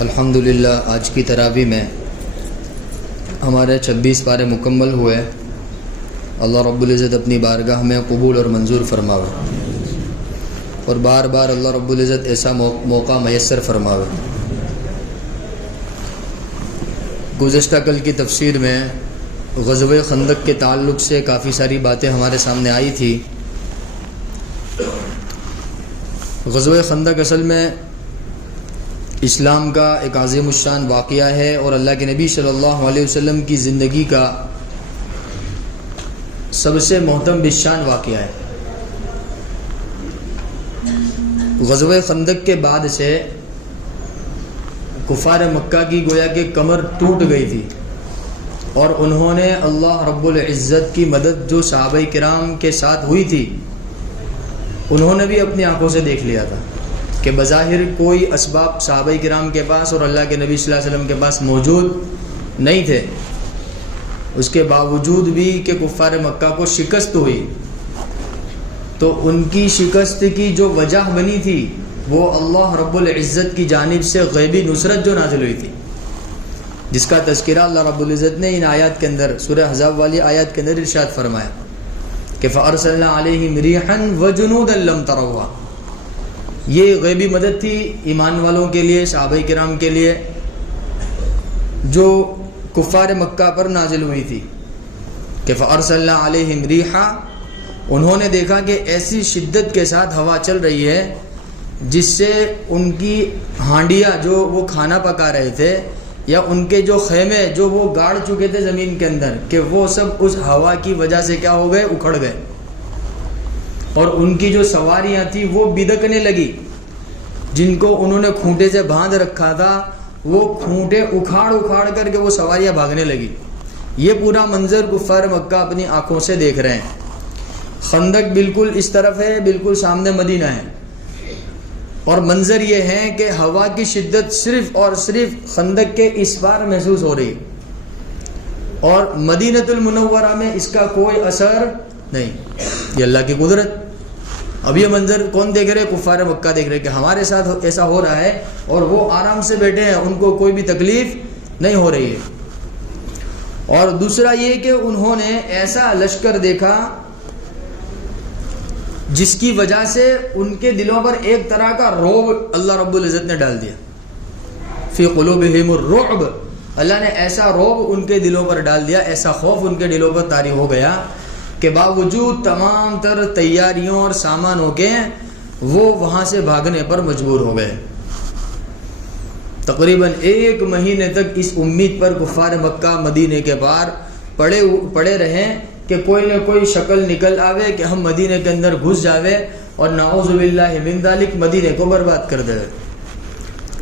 الحمدللہ آج کی تراویح میں ہمارے 26 پارے مکمل ہوئے۔ اللہ رب العزت اپنی بارگاہ میں قبول اور منظور فرماوے اور بار بار اللہ رب العزت ایسا موقع میسر فرماوے۔ گزشتہ کل کی تفسیر میں غزوہ خندق کے تعلق سے کافی ساری باتیں ہمارے سامنے آئی تھی۔ غزوہ خندق اصل میں اسلام کا ایک عظیم الشان واقعہ ہے اور اللہ کے نبی صلی اللہ علیہ وسلم کی زندگی کا سب سے محترم بالشان واقعہ ہے۔ غزوہ خندق کے بعد سے کفار مکہ کی گویا کہ کمر ٹوٹ گئی تھی اور انہوں نے اللہ رب العزت کی مدد جو صحابہ کرام کے ساتھ ہوئی تھی انہوں نے بھی اپنی آنکھوں سے دیکھ لیا تھا کہ بظاہر کوئی اسباب صحابہ کرام کے پاس اور اللہ کے نبی صلی اللہ علیہ وسلم کے پاس موجود نہیں تھے، اس کے باوجود بھی کہ کفار مکہ کو شکست ہوئی تو ان کی شکست کی جو وجہ بنی تھی وہ اللہ رب العزت کی جانب سے غیبی نصرت جو نازل ہوئی تھی، جس کا تذکرہ اللہ رب العزت نے ان آیات کے اندر سورہ احزاب والی آیات کے اندر ارشاد فرمایا کہ فَأَرْسَلْنَا عَلَيْهِمْ رِيحًا وَجُنُودًا لَمْ تَرَوْهَا۔ یہ غیبی مدد تھی ایمان والوں کے لیے، صحابہ کرام کے لیے، جو کفار مکہ پر نازل ہوئی تھی کہ فَأَرْسَلْنَا عَلَيْهِمْ رِيحًا، انہوں نے دیکھا کہ ایسی شدت کے ساتھ ہوا چل رہی ہے جس سے ان کی ہانڈیاں جو وہ کھانا پکا رہے تھے یا ان کے جو خیمے جو وہ گاڑ چکے تھے زمین کے اندر کہ وہ سب اس ہوا کی وجہ سے کیا ہو گئے، اکھڑ گئے، اور ان کی جو سواریاں تھیں وہ بدکنے لگی، جن کو انہوں نے کھونٹے سے باندھ رکھا تھا وہ کھونٹے اکھاڑ کر کے وہ سواریاں بھاگنے لگی۔ یہ پورا منظر کفار مکہ اپنی آنکھوں سے دیکھ رہے ہیں۔ خندق بالکل اس طرف ہے، بالکل سامنے مدینہ ہے، اور منظر یہ ہے کہ ہوا کی شدت صرف اور صرف خندق کے اس پار محسوس ہو رہی اور مدینہ المنورہ میں اس کا کوئی اثر نہیں۔ یہ اللہ کی قدرت۔ اب یہ منظر کون دیکھ رہے؟ کفار مکہ دیکھ رہے کہ ہمارے ساتھ ایسا ہو رہا ہے اور وہ آرام سے بیٹھے ہیں، ان کو کوئی بھی تکلیف نہیں ہو رہی ہے۔ اور دوسرا یہ کہ انہوں نے ایسا لشکر دیکھا جس کی وجہ سے ان کے دلوں پر ایک طرح کا رعب اللہ رب العزت نے ڈال دیا۔ فی قلوبہم الرعب، اللہ نے ایسا رعب ان کے دلوں پر ڈال دیا، ایسا خوف ان کے دلوں پر طاری ہو گیا کہ باوجود تمام تر تیاریوں اور سامانوں کے وہ وہاں سے بھاگنے پر مجبور ہو گئے۔ تقریباً 1 مہینے تک اس امید پر کفار مکہ مدینے کے پار پڑے رہے کہ کوئی نہ کوئی شکل نکل آوے کہ ہم مدینے کے اندر گھس جاوے اور نعوذ باللہ من ذالک مدینے کو برباد کر دے،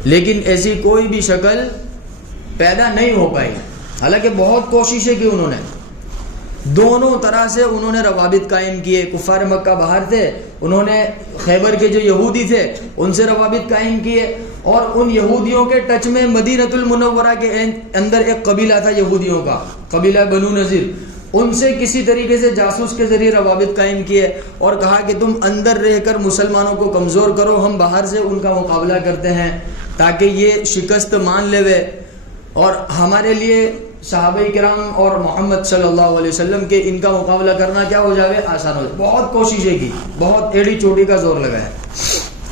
لیکن ایسی کوئی بھی شکل پیدا نہیں ہو پائی۔ حالانکہ بہت کوششیں کی انہوں نے، دونوں طرح سے انہوں نے روابط قائم کیے۔ کفار مکہ باہر تھے، انہوں نے خیبر کے جو یہودی تھے ان سے روابط قائم کیے، اور ان یہودیوں کے ٹچ میں مدینہ المنورہ کے اندر ایک قبیلہ تھا یہودیوں کا، قبیلہ بنو نذیر، ان سے کسی طریقے سے جاسوس کے ذریعے روابط قائم کیے اور کہا کہ تم اندر رہ کر مسلمانوں کو کمزور کرو، ہم باہر سے ان کا مقابلہ کرتے ہیں تاکہ یہ شکست مان لے اور ہمارے لیے صحابہ کرام اور محمد صلی اللہ علیہ وسلم کے ان کا مقابلہ کرنا کیا ہو جاوے، آسان ہو جائے۔ بہت کوششیں کی، بہت ایڑی چوٹی کا زور لگایا۔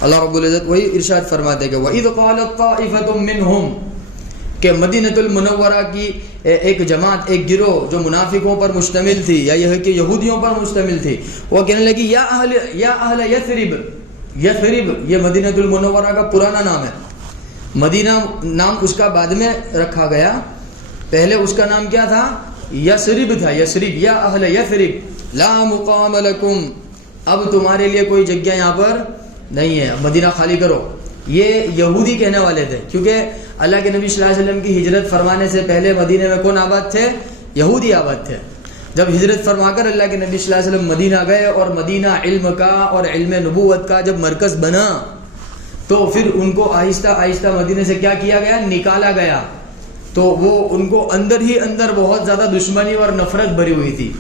اللہ رب العزت وہی ارشاد فرماتے کہ وَإِذْ قَالَتْ طَائِفَةٌ مِّنْهُمْ، کہ مدینہ المنورہ کی ایک جماعت، ایک گروہ جو منافقوں پر مشتمل تھی یا یہ کہ یہودیوں پر مشتمل تھی، وہ کہنے لگی یا اہل یثرب، یثرب یہ مدینہ المنورہ کا پرانا نام ہے، مدینہ نام اس کا بعد میں رکھا گیا، پہلے اس کا نام کیا تھا؟ یثرب تھا، یثرب، یا اہل یثرب لا مقام لکم، اب تمہارے لیے کوئی جگہ یہاں پر نہیں ہے، مدینہ خالی کرو۔ یہ یہودی کہنے والے تھے، کیونکہ اللہ کے نبی صلی اللہ علیہ وسلم کی ہجرت فرمانے سے پہلے مدینہ میں کون آباد تھے؟ یہودی آباد تھے۔ جب ہجرت فرما کر اللہ کے نبی صلی اللہ علیہ وسلم مدینہ گئے اور مدینہ علم کا اور علم نبوت کا جب مرکز بنا تو پھر ان کو آہستہ آہستہ مدینہ سے کیا کیا گیا؟ نکالا گیا۔ تو وہ ان کو اندر ہی اندر بہت زیادہ دشمنی اور نفرت بھری ہوئی تھی،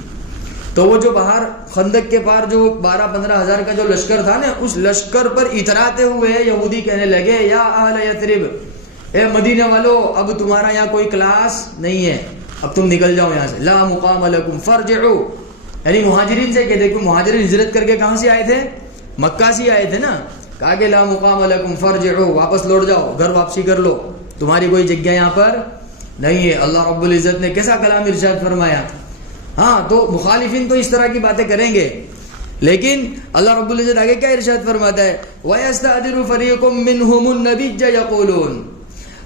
تو وہ جو باہر خندق کے پار جو 12-15 ہزار کا جو لشکر تھا نا، اس لشکر پر اتراتے ہوئے یہودی کہنے لگے یا اہل یثرب، اے مدینے والو اب تمہارا یہاں کوئی کلاس نہیں ہے، اب تم نکل جاؤ یہاں سے، لا مقام لکم فارجعوا، یعنی مہاجرین سے کہ دیکھو مہاجرین ہجرت کر کے کہاں سے آئے تھے؟ مکہ سے آئے تھے نا، کہا کہ لا مقام لکم فارجعوا، واپس لوٹ جاؤ، گھر واپسی کر لو، تمہاری کوئی جگہ یہاں پر نہیں ہے۔ اللہ رب العزت نے کیسا کلام ارشاد فرمایا۔ ہاں تو مخالفین تو اس طرح کی باتیں کریں گے، لیکن اللہ رب العزت آگے کیا ارشاد فرماتا ہے؟ وَيَسْتَأْذِنُ فَرِيقٌ مِّنْهُمُ النَّبِيَّ يَقُولُونَ،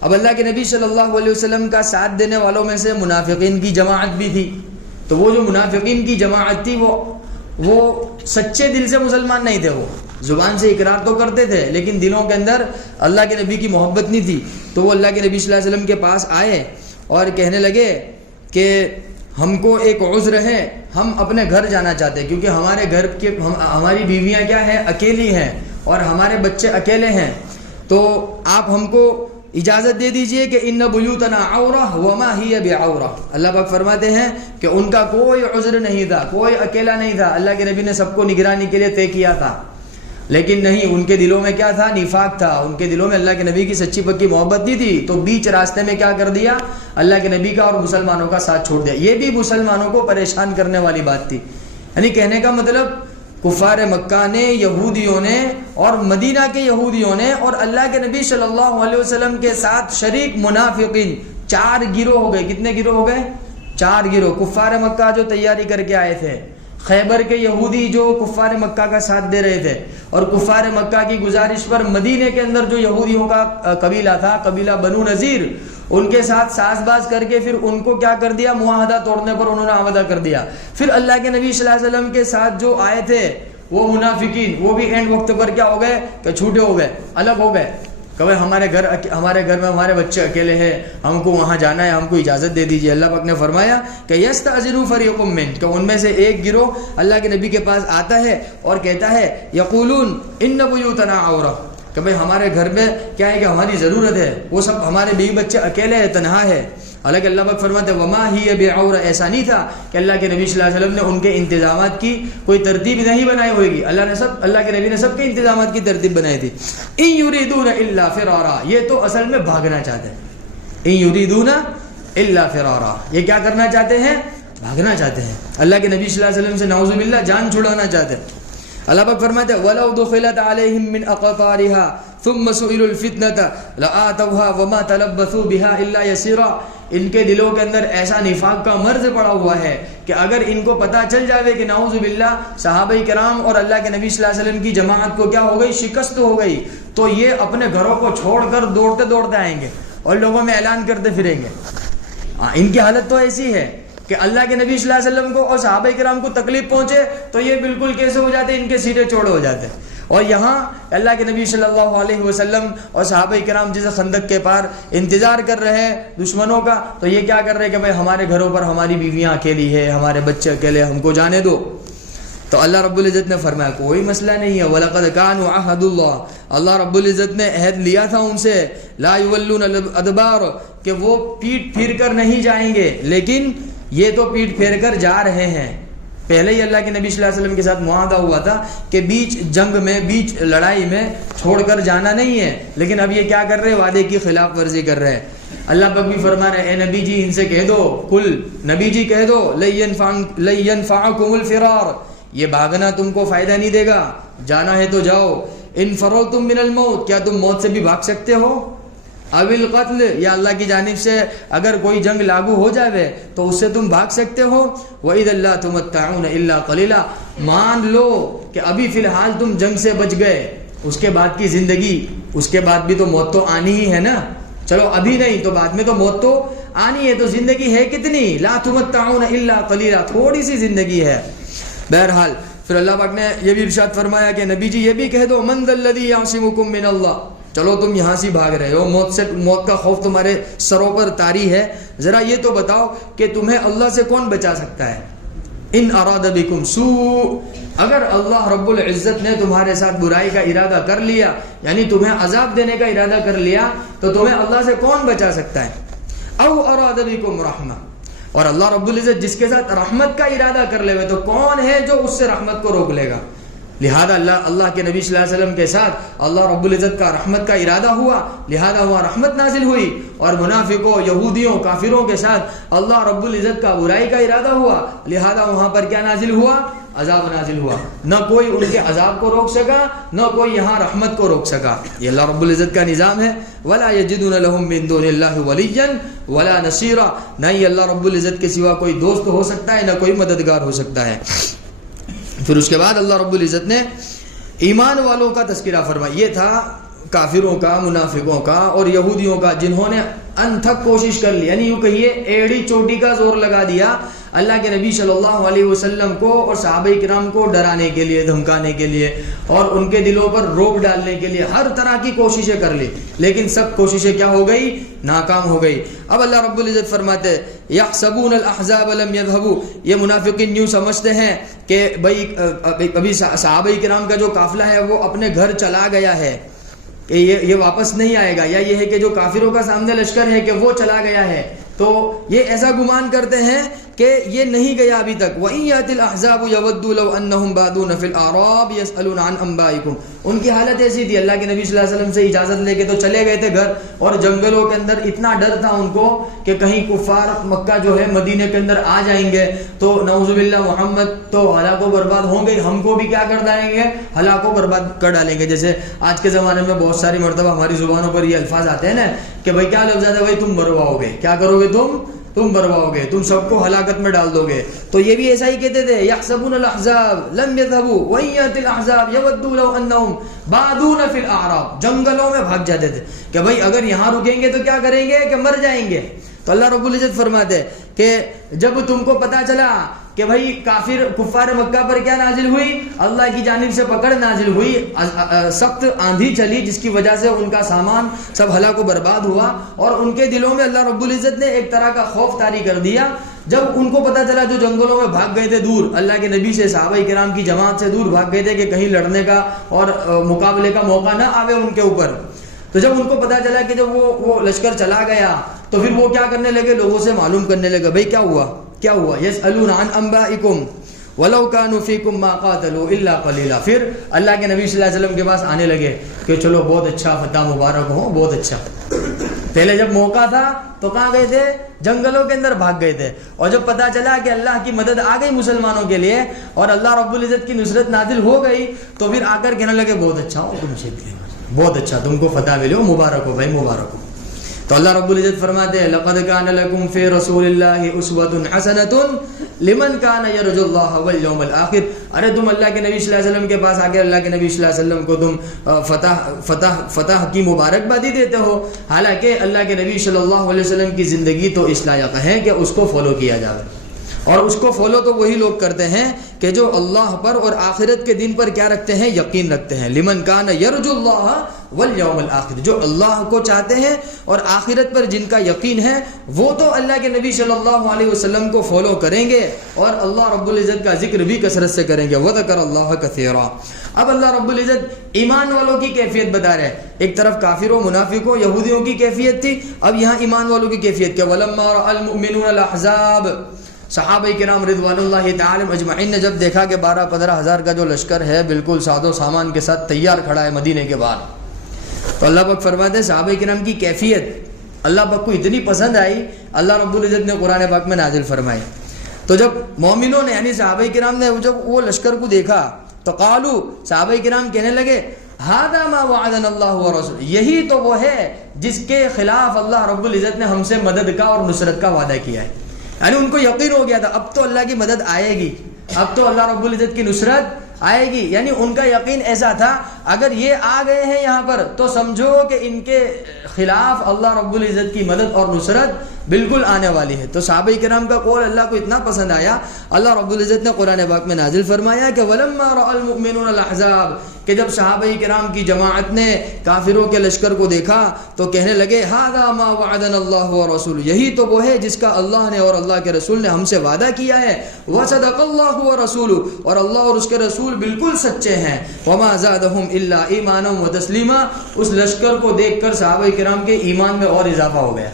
اب اللہ کے نبی صلی اللہ علیہ وسلم کا ساتھ دینے والوں میں سے منافقین کی جماعت بھی تھی، تو وہ جو منافقین کی جماعت تھی وہ سچے دل سے مسلمان نہیں تھے، وہ زبان سے اقرار تو کرتے تھے لیکن دلوں کے اندر اللہ کے نبی کی محبت نہیں تھی، تو وہ اللہ کے نبی صلی اللہ علیہ وسلم کے پاس آئے اور کہنے لگے کہ ہم کو ایک عذر ہے، ہم اپنے گھر جانا چاہتے ہیں، کیونکہ ہمارے گھر کے ہماری بیویاں کیا ہیں؟ اکیلی ہیں، اور ہمارے بچے اکیلے ہیں، تو آپ ہم کو اجازت دے دیجئے کہ ان بیوتنا عورہ وما ہی بعورہ۔ اللہ پاک فرماتے ہیں کہ ان کا کوئی عذر نہیں تھا، کوئی اکیلا نہیں تھا، اللہ کے نبی نے سب کو نگرانی کے لیے طے کیا تھا، لیکن نہیں، ان کے دلوں میں کیا تھا؟ نفاق تھا، ان کے دلوں میں اللہ کے نبی کی سچی پکی محبت نہیں تھی، تو بیچ راستے میں کیا کر دیا؟ اللہ کے نبی کا اور مسلمانوں کا ساتھ چھوڑ دیا۔ یہ بھی مسلمانوں کو پریشان کرنے والی بات تھی، یعنی کہنے کا مطلب کفار مکہ نے، یہودیوں نے اور مدینہ کے یہودیوں نے اور اللہ کے نبی صلی اللہ علیہ وسلم کے ساتھ شریک منافقین 4 گروہ ہو گئے۔ کتنے گروہ ہو گئے؟ 4 گروہ۔ کفار مکہ جو تیاری کر کے آئے تھے، خیبر کے یہودی جو کفار مکہ کا ساتھ دے رہے تھے، اور کفار مکہ کی گزارش پر مدینے کے اندر جو یہودیوں کا قبیلہ تھا، قبیلہ بنو نذیر، ان کے ساتھ ساز باز کر کے پھر ان کو کیا کر دیا؟ معاہدہ توڑنے پر انہوں نے آمادہ کر دیا۔ پھر اللہ کے نبی صلی اللہ علیہ وسلم کے ساتھ جو آئے تھے وہ منافقین، وہ بھی اینڈ وقت پر کیا ہو گئے؟ کہ چھوٹے ہو گئے، الگ ہو گئے، کہ ہمارے گھر میں ہمارے بچے اکیلے ہیں، ہم کو وہاں جانا ہے، ہم کو اجازت دے دیجیے۔ اللہ پاک نے فرمایا کہ یستأذن فریق من، کہ ان میں سے ایک گروہ اللہ کے نبی کے پاس آتا ہے اور کہتا ہے یقولون ان بیوتنا عورہ، کہ بھائی ہمارے گھر میں کیا ہے کہ ہماری ضرورت ہے، وہ سب ہمارے بیوی بچے اکیلے ہیں، تنہا ہے۔ حالانکہ اللہ پاک فرماتے ہیں وما ہی بعورہ، ایسا نہیں تھا کہ اللہ کے نبی صلی اللہ علیہ وسلم نے ان کے انتظامات کی کوئی ترتیب نہیں بنائی ہوئے گی، اللہ کے نبی نے سب کے انتظامات کی ترتیب بنائی تھی۔ ان یریدون الا فرارا، یہ تو اصل میں بھاگنا چاہتے ہیں۔ ان یریدون الا فرارا، یہ کیا کرنا چاہتے ہیں؟ بھاگنا چاہتے ہیں، اللہ کے نبی صلی اللہ علیہ وسلم سے نعوذ باللہ جان چھڑانا چاہتے ہیں۔ اللہ پاک فرماتے ہیں وَلَوْ دُخِلَتْ عَلَيْهِمْ مِنْ أَقْطَارِهَا ثُمَّ سُئِلُوا الْفِتْنَةَ لَآتَوْهَا وَمَا تَلَبَّثُوا بِهَا إِلَّا يَسِيرًا، ان کے دلوں کے اندر ایسا نفاق کا مرض پڑا ہوا ہے کہ اگر ان کو پتہ چل جاوے کہ نعوذ باللہ صحابہ کرام اور اللہ کے نبی صلی اللہ علیہ وسلم کی جماعت کو کیا ہو گئی؟ شکست ہو گئی، تو یہ اپنے گھروں کو چھوڑ کر دوڑتے دوڑتے آئیں گے اور لوگوں میں اعلان کرتے پھریں گے۔ ان کی حالت تو ایسی ہے کہ اللہ کے نبی صلی اللہ علیہ وسلم کو اور صحابہ کرام کو تکلیف پہنچے تو یہ بالکل کیسے ہو جاتے؟ ان کے سیٹے چوڑے ہو جاتے۔ اور یہاں اللہ کے نبی صلی اللہ علیہ وسلم اور صحابہ کرام جیسے خندق کے پار انتظار کر رہے ہیں دشمنوں کا، تو یہ کیا کر رہے ہیں کہ بھائی ہمارے گھروں پر ہماری بیویاں اکیلی ہے، ہمارے بچے اکیلے، ہم کو جانے دو۔ تو اللہ رب العزت نے فرمایا کوئی مسئلہ نہیں ہے، وَلَقَدْ كَانُوا عَهْدُ اللَّهِ، اللہ رب العزت نے عہد لیا تھا ان سے، لَا يُوَلُّونَ الْأَدْبَارَ، کہ وہ پیٹ پھیر کر نہیں جائیں گے، لیکن یہ تو پیٹ پھیر کر جا رہے ہیں۔ پہلے ہی اللہ کے نبی صلی اللہ علیہ وسلم کے ساتھ معاہدہ ہوا تھا کہ بیچ جنگ میں، بیچ لڑائی میں چھوڑ کر جانا نہیں ہے، لیکن اب یہ کیا کر رہے ہیں؟ وعدے کی خلاف ورزی کر رہے ہیں۔ اللہ پاک بھی فرما رہے ہیں اے نبی جی ان سے کہہ دو، کل نبی جی کہہ دو لَن يَنفَعَكُمُ الْفِرَارُ، یہ بھاگنا تم کو فائدہ نہیں دے گا، جانا ہے تو جاؤ۔ ان فَرَرْتُم مِّنَ الْمَوْتِ، کیا تم موت سے بھی بھاگ سکتے ہو؟ او القتل، یا اللہ کی جانب سے اگر کوئی جنگ لاگو ہو جائے تو اس سے تم بھاگ سکتے ہو۔ وَإِذًا لَّا تُمَتَّعُونَ إِلَّا قَلِيلًا، مان لو کہ ابھی فی الحال تم جنگ سے بچ گئے، اس کے بعد کی زندگی، اس کے بعد بھی تو موت تو آنی ہی ہے نا، چلو ابھی نہیں تو بعد میں تو موت تو آنی ہے، تو زندگی ہے کتنی؟ لَا تُمَتَّعُونَ إِلَّا قَلِيلًا، تھوڑی سی زندگی ہے۔ بہرحال پھر اللہ پاک نے یہ بھی ارشاد فرمایا کہ نبی جی یہ بھی کہہ دو مَن ذَا الَّذِي يَعْصِمُكُم مِّنَ اللَّهِ، چلو تم یہاں سے بھاگ رہے ہو، موت کا خوف تمہارے سروں پر طاری ہے، ذرا یہ تو بتاؤ کہ تمہیں اللہ سے کون بچا سکتا ہے؟ ان اراد بکم سوء، اگر اللہ رب العزت نے تمہارے ساتھ برائی کا ارادہ کر لیا، یعنی تمہیں عذاب دینے کا ارادہ کر لیا، تو تمہیں اللہ سے کون بچا سکتا ہے؟ او اراد بکم رحمہ، اور اللہ رب العزت جس کے ساتھ رحمت کا ارادہ کر لے تو کون ہے جو اس سے رحمت کو روک لے گا؟ لہذا اللہ کے نبی صلی اللہ علیہ وسلم کے ساتھ اللہ رب العزت کا رحمت کا ارادہ ہوا، لہذا وہاں رحمت نازل ہوئی، اور منافقوں، یہودیوں، کافروں کے ساتھ اللہ رب العزت کا برائی کا ارادہ ہوا، لہذا وہاں پر کیا نازل ہوا؟ عذاب نازل ہوا۔ نہ کوئی ان کے عذاب کو روک سکا، نہ کوئی یہاں رحمت کو روک سکا۔ یہ اللہ رب العزت کا نظام ہے۔ وَلَا يَجِدُونَ لَهُم مِّن دُونِ اللَّهِ وَلِيًّا وَلَا نَصِيرًا، نہ ہی اللہ رب العزت کے سوا کوئی دوست ہو سکتا ہے، نہ کوئی مددگار ہو سکتا ہے۔ پھر اس کے بعد اللہ رب العزت نے ایمان والوں کا تذکرہ فرمایا۔ یہ تھا کافروں کا، منافقوں کا اور یہودیوں کا، جنہوں نے انتھک کوشش کر لی، یعنی یوں کہیے ایڑی چوٹی کا زور لگا دیا اللہ کے نبی صلی اللہ علیہ وسلم کو اور صحابہ کرام کو ڈرانے کے لیے، دھمکانے کے لیے اور ان کے دلوں پر روب ڈالنے کے لیے ہر طرح کی کوششیں کر لی، لیکن سب کوششیں کیا ہو گئی؟ ناکام ہو گئی۔ اب اللہ رب العزت فرماتے یحسبون الاحزاب لم يذهبوا، یہ منافقین یوں سمجھتے ہیں کہ بھائی ابھی صحابہ کرام کا جو قافلہ ہے وہ اپنے گھر چلا گیا ہے، کہ یہ واپس نہیں آئے گا، یا یہ ہے کہ جو کافروں کا سامنے لشکر ہے کہ وہ چلا گیا ہے، تو یہ ایسا گمان کرتے ہیں کہ یہ نہیں گیا ابھی تک۔ وَإِن يَأْتِ الْأَحْزَابُ يَوَدُّوا لَوْ أَنَّهُمْ بَادُونَ فِي الْأَعْرَابِ يَسْأَلُونَ عَنْ أَنْبَائِكُمْ، ان کی حالت ایسی تھی، اللہ کے نبی صلی اللہ علیہ وسلم سے اجازت لے کے تو چلے گئے تھے گھر، اور جنگلوں کے اندر اتنا ڈر تھا ان کو کہ کہیں کفار مکہ جو ہے مدینے کے اندر آ جائیں گے تو نعوذ باللہ محمد تو ہلاک و برباد ہوں گے، ہم کو بھی کیا کر ڈالیں گے؟ ہلاک و برباد کر ڈالیں گے۔ جیسے آج کے زمانے میں بہت ساری مرتبہ ہماری زبانوں پر یہ الفاظ آتے ہیں نا کہ بھائی کیا لفظ آتا ہے؟ بھائی تم برباؤ گے، کیا کرو گے؟ تم برباؤ گے، تم سب کو ہلاکت میں ڈال دو گے۔ تو یہ بھی ایسا ہی کہتے تھے یحسبون الاحزاب لم يذهبوا وَإِن يَأْتِ الْأَحْزَابُ يَوَدُّوا لَوْ أَنَّهُمْ بَادُونَ فِي الْأَعْرَابِ، جنگلوں میں بھاگ جاتے تھے کہ بھائی اگر یہاں رکیں گے تو کیا کریں گے؟ کہ مر جائیں گے۔ تو اللہ رب العزت فرماتے کہ جب تم کو پتا چلا کہ بھائی کفار مکہ پر کیا نازل ہوئی؟ اللہ کی جانب سے پکڑ نازل ہوئی، سخت آندھی چلی جس کی وجہ سے ان کا سامان سب ہلاک و برباد ہوا، اور ان کے دلوں میں اللہ رب العزت نے ایک طرح کا خوف طاری کر دیا۔ جب ان کو پتا چلا، جو جنگلوں میں بھاگ گئے تھے دور، اللہ کے نبی سے، صحابہ کرام کی جماعت سے دور بھاگ گئے تھے کہ کہیں لڑنے کا اور مقابلے کا موقع نہ آوے ان کے اوپر، تو جب ان کو پتا چلا کہ جب وہ لشکر چلا گیا تو پھر وہ کیا کرنے لگے؟ لوگوں سے معلوم کرنے لگے بھائی کیا ہوا کیا ہوا۔ یسألون عن انبائکم ولو كانوا فیکم ما قاتلوا الا قلیلا، پھر اللہ کے نبی صلی اللہ علیہ وسلم کے پاس آنے لگے کہ چلو بہت اچھا، فتح مبارک ہو، بہت اچھا۔ پہلے جب موقع تھا تو کہاں گئے تھے؟ جنگلوں کے اندر بھاگ گئے تھے، اور جب پتا چلا کہ اللہ کی مدد آ گئی مسلمانوں کے لیے اور اللہ رب العزت کی نصرت نازل ہو گئی تو پھر آ کر کہنے لگے بہت اچھا ہو تم سے، بہت اچھا، تم کو فتح ملے ہو، مبارک ہو بھائی، مبارک ہو۔ تو اللہ رب العزت فرماتے ہیں لقد كان لكم في رسول الله اسوة حسنة لمن كان يرجو الله واليوم الآخر، ارے تم اللہ کے نبی صلی اللہ علیہ وسلم کے پاس آ کے اللہ کے نبی صلی اللہ علیہ وسلم کو تم فتح کی مبارکبادی دیتے ہو، حالانکہ اللہ کے نبی صلی اللہ علیہ وسلم کی زندگی تو اس لائق ہے کہ اس کو فالو کیا جائے، اور اس کو فالو تو وہی لوگ کرتے ہیں کہ جو اللہ پر اور آخرت کے دن پر کیا رکھتے ہیں؟ یقین رکھتے ہیں۔ لمن کان یرجو اللہ والیوم الآخر، جو اللہ کو چاہتے ہیں اور آخرت پر جن کا یقین ہے وہ تو اللہ کے نبی صلی اللہ علیہ وسلم کو فالو کریں گے اور اللہ رب العزت کا ذکر بھی کثرت سے کریں گے۔ وذکر اللہ کثیرا۔ اب اللہ رب العزت ایمان والوں کی کیفیت بتا رہے ہیں۔ ایک طرف کافروں، منافقوں، یہودیوں کی کیفیت تھی، اب یہاں ایمان والوں کی کیفیت کیا؟ وَلَمَّا رَأَى الْمُؤْمِنُونَ الْأَحْزَابَ، صحابہ کرام رضوان اللہ تعالی اجمعین نے جب دیکھا کہ 12-15 ہزار کا جو لشکر ہے بالکل ساز و سامان کے ساتھ تیار کھڑا ہے مدینے کے باہر، تو اللہ پاک فرماتے ہیں صحابہ کرام کی کیفیت اللہ پاک کو اتنی پسند آئی، اللہ رب العزت نے قرآن پاک میں نازل فرمائی۔ تو جب مومنوں نے یعنی صحابہ کرام نے جب وہ لشکر کو دیکھا تو قالو، صحابہ کرام کہنے لگے ھذا ما وعدنا اللہ ورسولہ، یہی تو وہ ہے جس کے خلاف اللہ رب العزت نے ہم سے مدد کا اور نصرت کا وعدہ کیا ہے۔ یعنی ان کو یقین ہو گیا تھا اب تو اللہ کی مدد آئے گی، اب تو اللہ رب العزت کی نصرت آئے گی، یعنی ان کا یقین ایسا تھا اگر یہ آ گئے ہیں یہاں پر تو سمجھو کہ ان کے خلاف اللہ رب العزت کی مدد اور نصرت بالکل آنے والی ہے۔ تو صحابہ کرام کا قول اللہ کو اتنا پسند آیا، اللہ رب العزت نے قرآن پاک میں نازل فرمایا کہ وَلَمَّا رَأَى الْمُؤْمِنُونَ الْأَحْزَابَ، کہ جب صحابہ کرام کی جماعت نے کافروں کے لشکر کو دیکھا تو کہنے لگے ھذا ما وعدنا اللہ ورسولہ، یہی تو وہ ہے جس کا اللہ نے اور اللہ کے رسول نے ہم سے وعدہ کیا ہے۔ وصدق اللہ ورسولہ، اور اللہ اور اس کے رسول بالکل سچے ہیں۔ وما زادهم الا ایمانا وتسلیما، اس لشکر کو دیکھ کر صحابہ کرام کے ایمان میں اور اضافہ ہو گیا،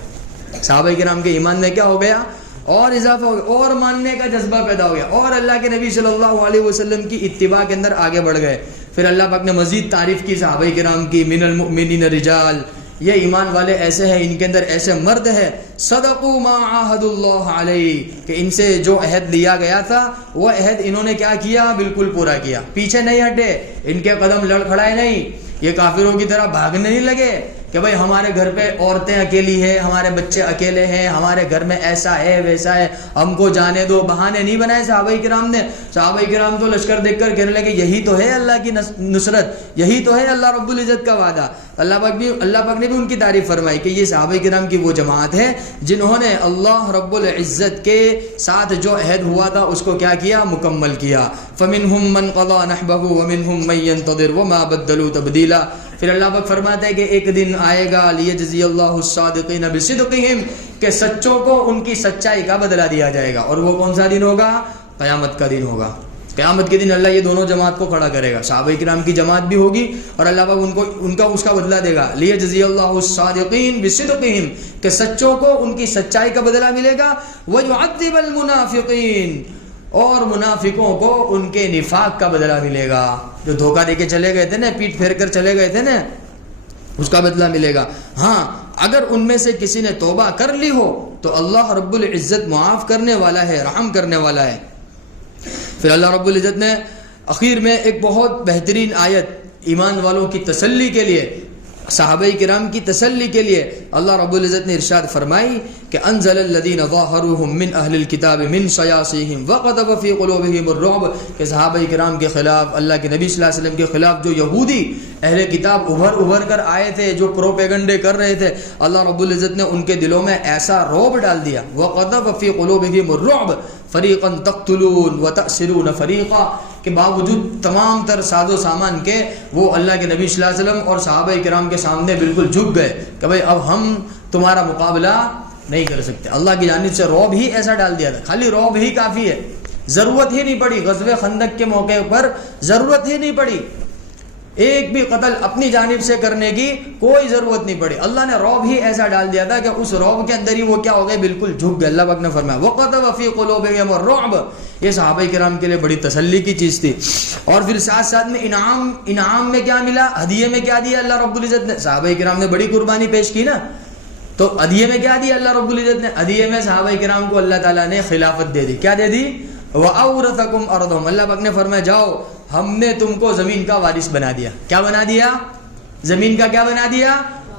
صحابہ کرام کے ایمان میں کیا ہو گیا؟ اور اضافہ ہو گیا، اور ماننے کا جذبہ پیدا ہو گیا، اور اللہ کے نبی صلی اللہ علیہ وسلم کی اتباع کے اندر آگے بڑھ گئے۔ پھر اللہ پاک نے مزید تعریف کی صحابہ کرام کی، من المؤمنین رجال، یہ ایمان والے ایسے ہیں، ان کے اندر ایسے مرد ہیں، صدقوا ما عاہدوا اللہ علیہ، کہ ان سے جو عہد لیا گیا تھا وہ عہد انہوں نے کیا کیا؟ بالکل پورا کیا، پیچھے نہیں ہٹے، ان کے قدم لڑکھڑائے نہیں، یہ کافروں کی طرح بھاگنے نہیں لگے کہ بھائی ہمارے گھر پہ عورتیں اکیلی ہیں، ہمارے بچے اکیلے ہیں، ہمارے گھر میں ایسا ہے ویسا ہے، ہم کو جانے دو، بہانے نہیں بنائے صحابہ کرام نے۔ صحابہ کرام تو لشکر دیکھ کر کہنے لگے یہی تو ہے اللہ کی نصرت، یہی تو ہے اللہ رب العزت کا وعدہ۔ اللہ پاک نے بھی ان کی تعریف فرمائی کہ یہ صحابہ کرام کی وہ جماعت ہے جنہوں نے اللہ رب العزت کے ساتھ جو عہد ہوا تھا اس کو کیا کیا؟ مکمل کیا۔ فَمِنْهُمْ مَنْ قَضَى نَحْبَهُ وَمِنْهُمْ مَنْ يَنْتَظِرُ وَمَا بَدَّلُوا تَبْدِيلًا۔ پھر اللہ پاک فرماتا ہے کہ ایک دن آئے گا لِيَجْزِيَ اللَّهُ الصَّادِقِينَ بِصِدْقِهِمْ، کہ سچوں کو ان کی سچائی کا بدلہ دیا جائے گا، اور وہ کون سا دن ہوگا؟ قیامت کا دن ہوگا۔ قیامت کے دن اللہ یہ دونوں جماعت کو کھڑا کرے گا، صحابہ کرام کی جماعت بھی ہوگی اور اللہ پاک ان کا اس کا بدلہ دے گا۔ لیجزی اللہ الصادقین بصدقہم، کہ سچوں کو ان کی سچائی کا بدلہ ملے گا، ویعذب المنافقین، اور منافقوں کو ان کے نفاق کا بدلہ ملے گا، جو دھوکہ دے کے چلے گئے تھے نا، پیٹ پھیر کر چلے گئے تھے نا، اس کا بدلہ ملے گا۔ ہاں اگر ان میں سے کسی نے توبہ کر لی ہو تو اللہ رب العزت معاف کرنے والا ہے، رحم کرنے والا ہے۔ پھر اللہ رب العزت نے اخیر میں ایک بہت بہترین آیت ایمان والوں کی تسلی کے لیے، صحابہ کرام کی تسلی کے لیے اللہ رب العزت نے ارشاد فرمائی کہ انزل الذین ظاہروہم من اہل الکتاب من صیاصیہم وقذف فی قلوبہم الرعب، کہ صحابہ کرام کے خلاف، اللہ کے نبی صلی اللہ علیہ وسلم کے خلاف جو یہودی اہل کتاب ابھر کر آئے تھے، جو پروپیگنڈے کر رہے تھے، اللہ رب العزت نے ان کے دلوں میں ایسا رعب ڈال دیا، وقذف فی قلوبہم الرعب فریقا تقتلون وتأسرون فریقا، کہ باوجود تمام تر ساز و سامان کے وہ اللہ کے نبی صلی اللہ علیہ وسلم اور صحابہ کرام کے سامنے بالکل جھک گئے کہ بھائی اب ہم تمہارا مقابلہ نہیں کر سکتے۔ اللہ کی جانب سے رعب ہی ایسا ڈال دیا تھا، خالی رعب ہی کافی ہے، ضرورت ہی نہیں پڑی، غزوہ خندق کے موقع پر ضرورت ہی نہیں پڑی، ایک بھی قتل اپنی جانب سے کرنے کی کوئی ضرورت نہیں پڑی، اللہ نے رعب ہی ایسا ڈال دیا تھا کہ اس رعب کے اندر ہی وہ کیا ہو گئے؟ بالکل جھک گئے۔ اللہ پاک نے فرمایا وَقَذَفَ فِي قُلُوبِهِمُ الرُّعْبَ، یہ صحابہ کرام کے لیے بڑی تسلی کی چیز تھی۔ اور پھر ساتھ ساتھ میں انعام میں کیا ملا؟ ہدیے میں کیا دیا اللہ رب العزت نے؟ صحابہ کرام نے بڑی قربانی پیش کی نا، تو ہدیے میں کیا دیا اللہ رب العزت نے؟ ہدیے میں صحابہ کرام کو اللہ تعالیٰ نے خلافت دے دی۔ کیا دے دی؟ وَأَوْرَثَكُمْ أَرْضَهُمْ، اللہ پاک نے فرمایا جاؤ ہم نے تم کو زمین کا وارث بنا دیا۔ کیا بنا دیا؟ زمین کا کیا بنا دیا؟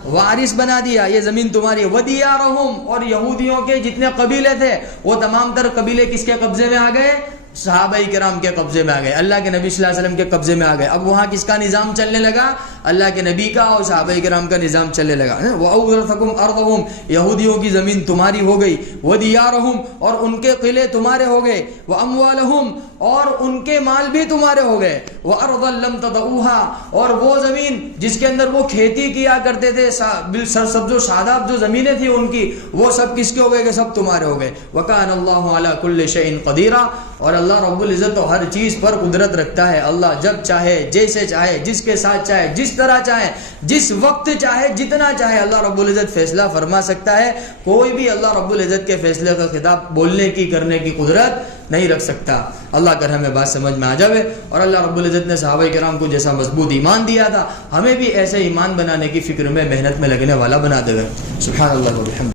وارث بنا دیا، یہ زمین تمہاری ہے۔ وَدِيَارَهُمْ، اور یہودیوں کے جتنے قبیلے تھے وہ تمام تر قبیلے کس کے قبضے میں آ گئے؟ صحابہ کرام کے قبضے میں آ گئے، اللہ کے نبی صلی اللہ علیہ وسلم کے قبضے میں آ گئے۔ اب وہاں کس کا نظام چلنے لگا؟ اللہ کے نبی کا اور صحابہ کرام کا نظام چلنے لگا۔ وَأَوْرَثَكُمْ أَرْضَهُمْ، یہودیوں کی زمین تمہاری ہو گئی، وَدِيَارَهُمْ، اور ان کے قلعے تمہارے ہو گئے، وَأَمْوَالَهُمْ، اور ان کے مال بھی تمہارے ہو گئے، وَأَرْضًا لَمْ تَطَئُوهَا، اور وہ زمین جس کے اندر وہ کھیتی کیا کرتے تھے، بالسرسبز و شاداب جو زمینیں تھیں ان کی، وہ سب کس کے ہو گئے کہ سب تمہارے ہو گئے۔ وَكَانَ اللَّهُ عَلَى كُلِّ شَيْءٍ قَدِيرًا، اور اللہ رب العزت تو ہر چیز پر قدرت رکھتا ہے۔ اللہ جب چاہے، جیسے چاہے، جس کے ساتھ چاہے، جس طرح چاہے، جس وقت چاہے، جتنا چاہے اللہ رب العزت فیصلہ فرما سکتا ہے۔ کوئی بھی اللہ رب العزت کے فیصلے کا خطاب بولنے کی، کرنے کی قدرت نہیں رکھ سکتا۔ اللہ کر ہمیں بات سمجھ میں آ جائے، اور اللہ رب العزت نے صحابہ کرام کو جیسا مضبوط ایمان دیا تھا ہمیں بھی ایسے ایمان بنانے کی فکر میں، محنت میں لگنے والا بنا دے گا۔ سبحان اللہ و بحمدہ۔